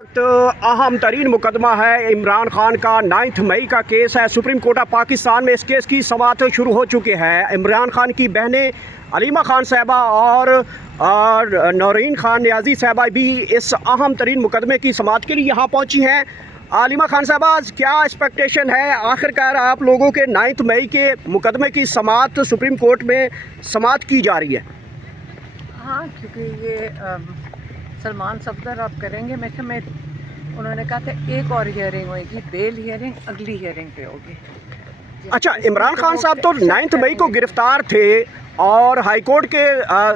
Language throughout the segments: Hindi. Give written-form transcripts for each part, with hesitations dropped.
तो अहम तरीन मुकदमा है इमरान खान का 9 मई का केस है। सुप्रीम कोर्ट ऑफ पाकिस्तान में इस केस की समाअत शुरू हो चुकी है। इमरान खान की बहनें अलीमा खान साहबा और नौरीन खान न्याजी साहबा भी इस अहम तरीन मुकदमे की समाअत के लिए यहाँ पहुँची हैं। अलीमा खान साहबा, क्या एक्सपेक्टेशन है आखिरकार आप लोगों के 9 मई के मुकदमे की समाअत सुप्रीम कोर्ट में समाअत की जा रही है? हाँ, क्योंकि ये सलमान सफदर आप करेंगे। मैं उन्होंने कहा था एक और हियरिंग होगी, बेल हियरिंग अगली हियरिंग पे होगी। अच्छा, इमरान खान साहब तो 9 मई को गिरफ़्तार थे और हाई कोर्ट के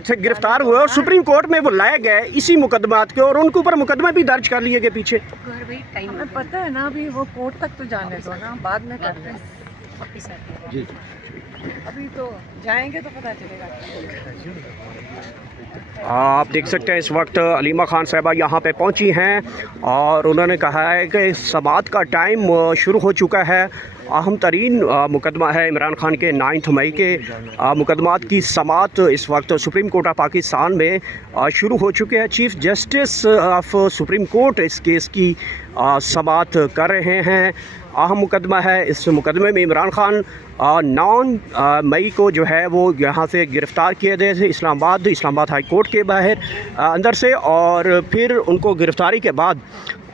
से गिरफ़्तार हुए और सुप्रीम कोर्ट में वो लाए गए इसी मुकदमात के, और उनके ऊपर मुकदमे भी दर्ज कर लिए गए पीछे। हमें पता है ना, अभी वो कोर्ट तक तो जाने दो ना, बाद में करते हैं। जी, अभी तो जाएंगे तो पता चलेगा। आप देख सकते हैं इस वक्त अलीमा खान साहबा यहाँ पे पहुँची हैं और उन्होंने कहा है कि समाअत का टाइम शुरू हो चुका है। अहम तरीन मुकदमा है इमरान खान के 9 मई के मुकदमात की समाअत इस वक्त सुप्रीम कोर्ट ऑफ पाकिस्तान में शुरू हो चुके हैं। Chief justice of supreme court इस केस की समाअत कर रहे हैं। अहम मुकदमा है। इस मुकदमे में इमरान खान 9 मई को जो है वो यहाँ से गिरफ़्तार किए गए थे इस्लामाबाद हाई कोर्ट के बाहर अंदर से, और फिर उनको गिरफ़्तारी के बाद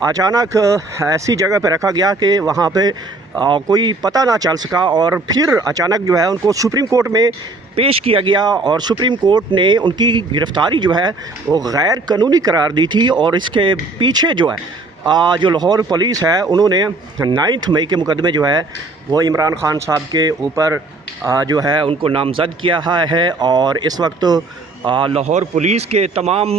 अचानक ऐसी जगह पर रखा गया कि वहाँ पे कोई पता ना चल सका, और फिर अचानक जो है उनको सुप्रीम कोर्ट में पेश किया गया और सुप्रीम कोर्ट ने उनकी गिरफ़्तारी जो है वो गैर कानूनी करार दी थी। और इसके पीछे जो है जो लाहौर पुलिस है उन्होंने 9 मई के मुकदमे जो है वो इमरान खान साहब के ऊपर जो है उनको नामज़द किया है। और इस वक्त लाहौर पुलिस के तमाम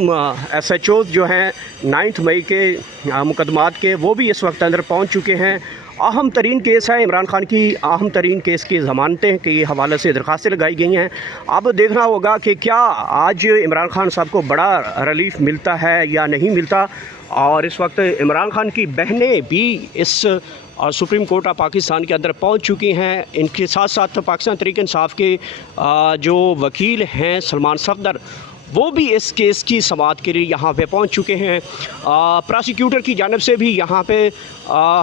SHOs जो हैं 9 मई के मुकदमात के, वो भी इस वक्त अंदर पहुंच चुके हैं। अहम तरीन केस है इमरान खान की, अहम तरीन केस की ज़मानतें के हवाले से दरख्वास्तें लगाई गई हैं। अब देखना होगा कि क्या आज इमरान खान साहब को बड़ा रिलीफ मिलता है या नहीं मिलता। और इस वक्त इमरान खान की बहनें भी इस सुप्रीम कोर्ट ऑफ पाकिस्तान के अंदर पहुंच चुकी हैं। इनके साथ साथ पाकिस्तान तहरीक इंसाफ के जो वकील हैं सलमान सफदर, वो भी इस केस की समाअत के लिए यहाँ पे पहुँच चुके हैं। प्रोसिक्यूटर की जानिब से भी यहाँ पे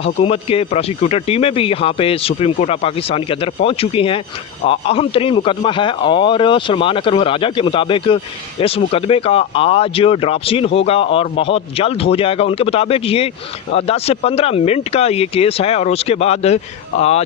हुकूमत के प्रोसिक्यूटर टीमें भी यहाँ पे सुप्रीम कोर्ट ऑफ पाकिस्तान के अंदर पहुँच चुकी हैं। अहम तरीन मुकदमा है और सलमान अकरम राजा के मुताबिक इस मुकदमे का आज ड्रॉप सीन होगा और बहुत जल्द हो जाएगा। उनके मुताबिक ये 10 से 15 मिनट का ये केस है और उसके बाद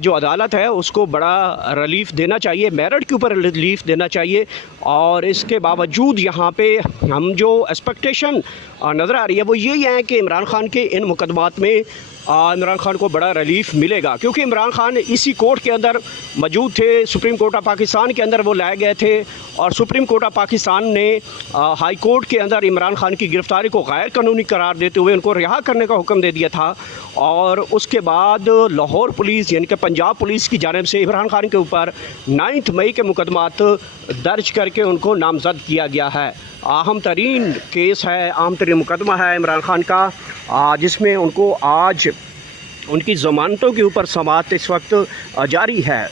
जो अदालत है उसको बड़ा रिलीफ देना चाहिए, मेरिट के ऊपर रिलीफ देना चाहिए। और इसके बावजूद यहाँ पे हम जो एक्सपेक्टेशन नज़र आ रही है वो यही है कि इमरान खान के इन मुकदमात में इमरान खान को बड़ा रिलीफ मिलेगा, क्योंकि इमरान खान इसी कोर्ट के अंदर मौजूद थे। सुप्रीम कोर्ट ऑफ पाकिस्तान के अंदर वो लाए गए थे और सुप्रीम कोर्ट ऑफ पाकिस्तान ने हाई कोर्ट के अंदर इमरान खान की गिरफ़्तारी को गैर कानूनी करार देते हुए उनको रिहा करने का हुक्म दे दिया था। और उसके बाद लाहौर पुलिस यानी कि पंजाब पुलिस की जानिब से इमरान खान के ऊपर 9 मई के मुकदमात दर्ज करके उनको नामज़द किया गया है। अहम तरीन केस है, अहम तरीन मुकदमा है इमरान खान का, जिसमें उनको आज उनकी ज़मानतों के ऊपर समाअत इस वक्त जारी है।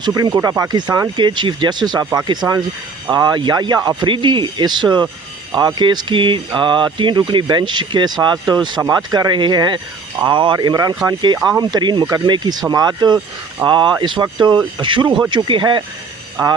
सुप्रीम कोर्ट ऑफ पाकिस्तान के chief justice of Pakistan Yahya Afridi इस केस की 3 रुकनी बेंच के साथ समाअत कर रहे हैं और इमरान खान के अहम तरीन मुकदमे की समाअत इस वक्त शुरू हो चुकी है।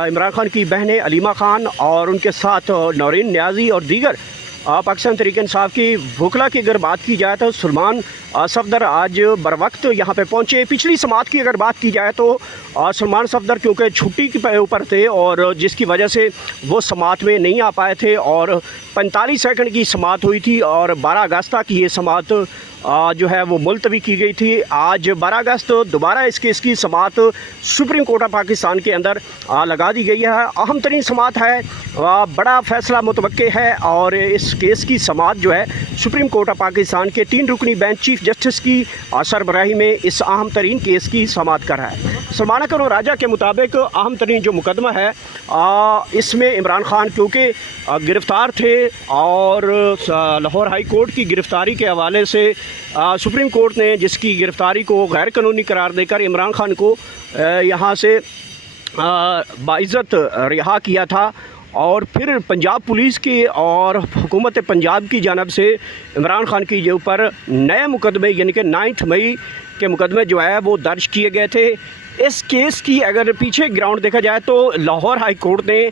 इमरान खान की बहनें अलीमा खान और उनके साथ नौरीन न्याजी और दीगर पाकिस्तान तहरीक इंसाफ की वकला की अगर बात की जाए तो सलमान सफदर आज बर वक्त यहाँ पे पहुँचे। पिछली समाअत की अगर बात की जाए तो सलमान सफदर क्योंकि छुट्टी के ऊपर थे और जिसकी वजह से वो समाअत में नहीं आ पाए थे और 45 सेकंड की समाअत हुई थी और 12 अगस्त तक ये समाअत जो है वो मुलतवी की गई थी। आज 12 अगस्त दोबारा इस केस की समाअत सुप्रीम कोर्ट ऑफ पाकिस्तान के अंदर लगा दी गई है। अहम तरीन समाअत है, बड़ा फ़ैसला मुतवक्के है और इस केस की समाअत जो है सुप्रीम कोर्ट ऑफ पाकिस्तान के 3 रुकनी बेंच चीफ़ जस्टिस की सरबराही में इस अहम तरीन केस की समाअत कर रहा है। सलमान अकरम राजा के मुताबिक अहम तरीन जो मुकदमा है इसमें इमरान खान क्योंकि गिरफ़्तार थे और लाहौर हाई कोर्ट की गिरफ़्तारी के हवाले से सुप्रीम कोर्ट ने जिसकी गिरफ़्तारी को गैर कानूनी करार देकर इमरान खान को यहाँ से बाइज़्ज़त रिहा किया था और फिर पंजाब पुलिस की और हुकूमत पंजाब की जानब से इमरान खान के ऊपर नए मुकदमे यानी कि 9 मई के मुकदमे जो है वो दर्ज किए गए थे। इस केस की अगर पीछे ग्राउंड देखा जाए तो लाहौर हाई कोर्ट ने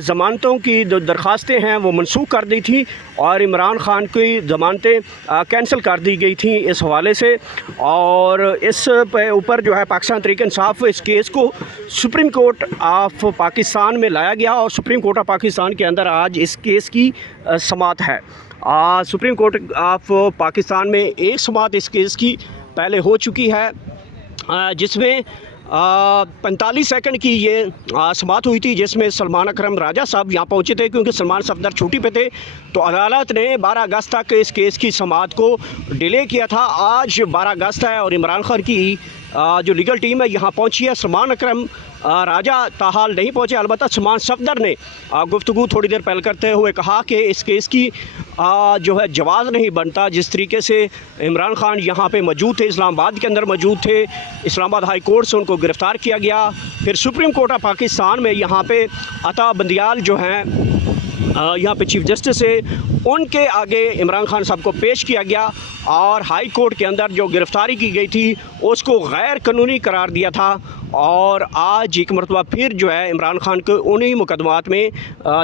ज़मानतों की जो दरख्वास्तें हैं वो मनसूख कर दी थी और इमरान खान की ज़मानतें कैंसिल कर दी गई थी इस हवाले से। और इस ऊपर जो है पाकिस्तान तहरीक इंसाफ इस केस को सुप्रीम कोर्ट ऑफ पाकिस्तान में लाया गया और सुप्रीम कोर्ट ऑफ पाकिस्तान के अंदर आज इस केस की समाअत है। सुप्रीम कोर्ट ऑफ पाकिस्तान में एक समाअत इस केस की पहले हो चुकी है, जिसमें 45 सेकंड की ये समाअत हुई थी, जिसमें सलमान अकरम राजा साहब यहाँ पहुँचे थे क्योंकि सलमान सफदर छुट्टी पे थे। तो अदालत ने 12 अगस्त तक इस केस की समाअत को डिले किया था। आज 12 अगस्त है और इमरान खान की जो लीगल टीम है यहाँ पहुँची है। सलमान अकरम राजा ताहाल नहीं पहुँचे, अलबत्ता सलमान सफदर ने गुफ्तगू थोड़ी देर पहले करते हुए कहा कि इस केस की जो है जवाज़ नहीं बनता। जिस तरीके से इमरान खान यहाँ पे मौजूद थे, इस्लामाबाद के अंदर मौजूद थे, इस्लामाबाद हाई कोर्ट से उनको गिरफ़्तार किया गया, फिर सुप्रीम कोर्ट ऑफ पाकिस्तान में यहाँ पे अता बंदियाल जो हैं यहाँ पे चीफ जस्टिस है, उनके आगे इमरान खान साहब को पेश किया गया और हाई कोर्ट के अंदर जो गिरफ़्तारी की गई थी उसको गैर कानूनी करार दिया था। और आज एक मरतबा फिर जो है इमरान खान को उन्हीं मुकदमात में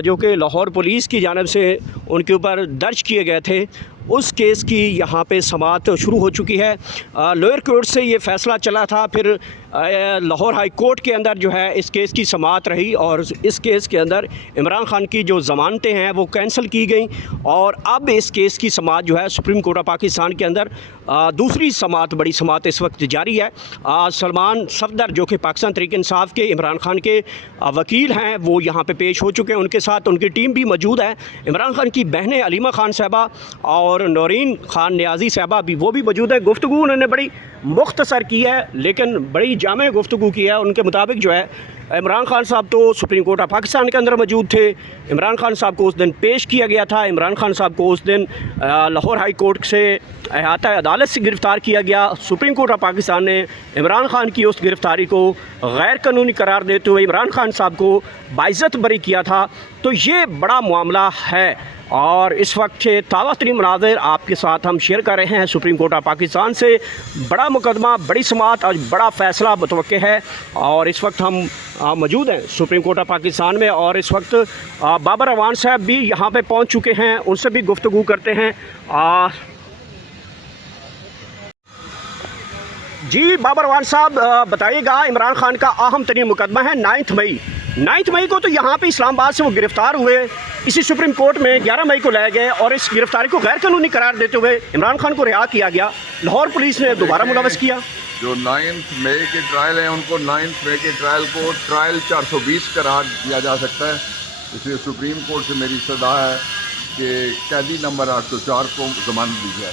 जो कि लाहौर पुलिस की जानब से उनके ऊपर दर्ज किए गए थे, उस केस की यहाँ पे समाअत शुरू हो चुकी है। लोअर कोर्ट से ये फ़ैसला चला था, फिर लाहौर हाई कोर्ट के अंदर जो है इस केस की समाअत रही और इस केस के अंदर इमरान खान की जो ज़मानतें हैं वो कैंसिल की गई और अब इस केस की समाअत जो है सुप्रीम कोर्ट ऑफ पाकिस्तान के अंदर दूसरी समाअत, बड़ी समाअत इस वक्त जारी है। सलमान सफदर जो कि पाकिस्तान तहरीक इंसाफ के इमरान खान के वकील हैं वो यहाँ पे पेश हो चुके हैं, उनके साथ उनकी टीम भी मौजूद है। इमरान खान की बहनें अलीमा खान साहबा और नौरीन खान न्याजी साहबा भी वो भी मौजूद है। गुफ्तगू उन्होंने बड़ी मुख्तसर की है लेकिन बड़ी जामे गुफ्तगू की है। उनके मुताबिक जो है इमरान खान साहब तो सुप्रीम कोर्ट ऑफ पाकिस्तान के अंदर मौजूद थे, इमरान खान साहब को उस दिन पेश किया गया था, इमरान खान साहब को उस दिन लाहौर हाई कोर्ट से अहाता अदालत से गिरफ़्तार किया गया। सुप्रीम कोर्ट ऑफ पाकिस्तान ने इमरान खान की उस गिरफ़्तारी को गैर कानूनी करार देते हुए इमरान खान साहब को बाइज़्ज़त बरी किया था। तो ये बड़ा मामला है और इस वक्त के ताज़ा तरीन मनाज़िर आपके साथ हम शेयर कर रहे हैं सुप्रीम कोर्ट ऑफ पाकिस्तान से। बड़ा मुकदमा, बड़ी समाअत और बड़ा फ़ैसला मुतवक्के है और इस वक्त हम मौजूद हैं सुप्रीम कोर्ट ऑफ पाकिस्तान में और इस वक्त बाबर अवान साहब भी यहाँ पे पहुँच चुके हैं, उनसे भी गुफ्तगू करते हैं। जी बाबर अवान साहब, बताइएगा, इमरान खान का अहम तरीन मुकदमा है 9 मई को तो यहाँ पे इस्लामाबाद से वो गिरफ़्तार हुए, इसी सुप्रीम कोर्ट में 11 मई को लाए गए और इस गिरफ़्तारी को गैर कानूनी करार देते हुए इमरान खान को रिहा किया गया। लाहौर पुलिस ने दोबारा मुलवस किया। जो 9 मई के ट्रायल हैं उनको 9 मई के ट्रायल को ट्रायल 420 करार दिया जा सकता है। इसलिए सुप्रीम कोर्ट से मेरी सलाह है कि कैदी नंबर 804 को ज़मानत दी जाए।